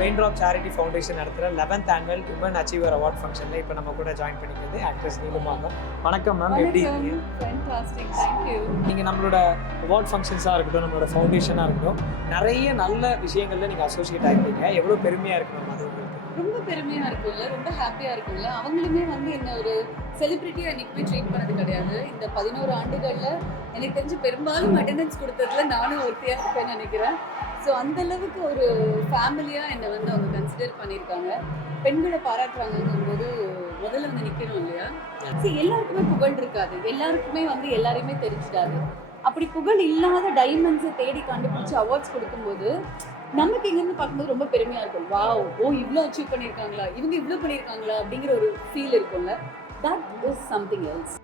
Raindrop charity foundation நடத்துகிற 11th annual woman achiever award ஃபங்க்ஷனில் இப்போ நம்ம கூட ஜாயின் பண்ணிக்கிறது ஆக்ட்ரஸ் நீலுமாங்க. வணக்கம் மேம், எப்படி இருக்கீங்க? Fantastic, thank you. நீங்கள் நம்மளோட அவார்ட் ஃபங்க்ஷன்ஸாக இருக்கட்டும், நம்மளோட ஃபவுண்டேஷனாக இருக்கட்டும், நிறைய நல்ல விஷயங்களில் நீங்கள் அசோசியேட் ஆகிருக்கீங்க. எவ்வளோ பெருமையாக இருக்கு மேம் அது உங்களுக்கு? ரொம்ப பெருமையாக இருக்கும்ல, ரொம்ப ஹாப்பியாக இருக்கும்ல. அவங்களுமே வந்து என்ன ஒரு செலிப்ரிட்டியாக என்றைக்குமே ட்ரீட் பண்ணது கிடையாது. இந்த 11 ஆண்டுகளில் எனக்கு தெரிஞ்சு பெரும்பாலும் அட்டெண்டன்ஸ் கொடுத்ததுல நானும் ஒருத்தியாக இருப்பேன்னு நினைக்கிறேன். ஸோ அந்தளவுக்கு ஒரு ஃபேமிலியாக என்னை வந்து அவங்க கன்சிடர் பண்ணியிருக்காங்க. பெண்களை பாராட்டுறாங்கங்கும்போது முதல்ல வந்து நிற்கணும் இல்லையா? சரி, எல்லாருக்குமே புகழ் இருக்காது, எல்லாருக்குமே வந்து எல்லாரையுமே தெரிஞ்சிடாது. அப்படி புகழ் இல்லாத டைமண்ட்ஸை தேடி கண்டுபிடிச்சி அவார்ட்ஸ் கொடுக்கும்போது நமக்கு இங்கேருந்து பார்க்கும்போது ரொம்ப பெருமையாக இருக்கும். வாவ், ஓ இவ்வளோ அச்சீவ் பண்ணியிருக்காங்களா, இவங்க இவ்வளோ பண்ணியிருக்காங்களா அப்படிங்கிற ஒரு ஃபீல் இருக்கும்ல. That is something else.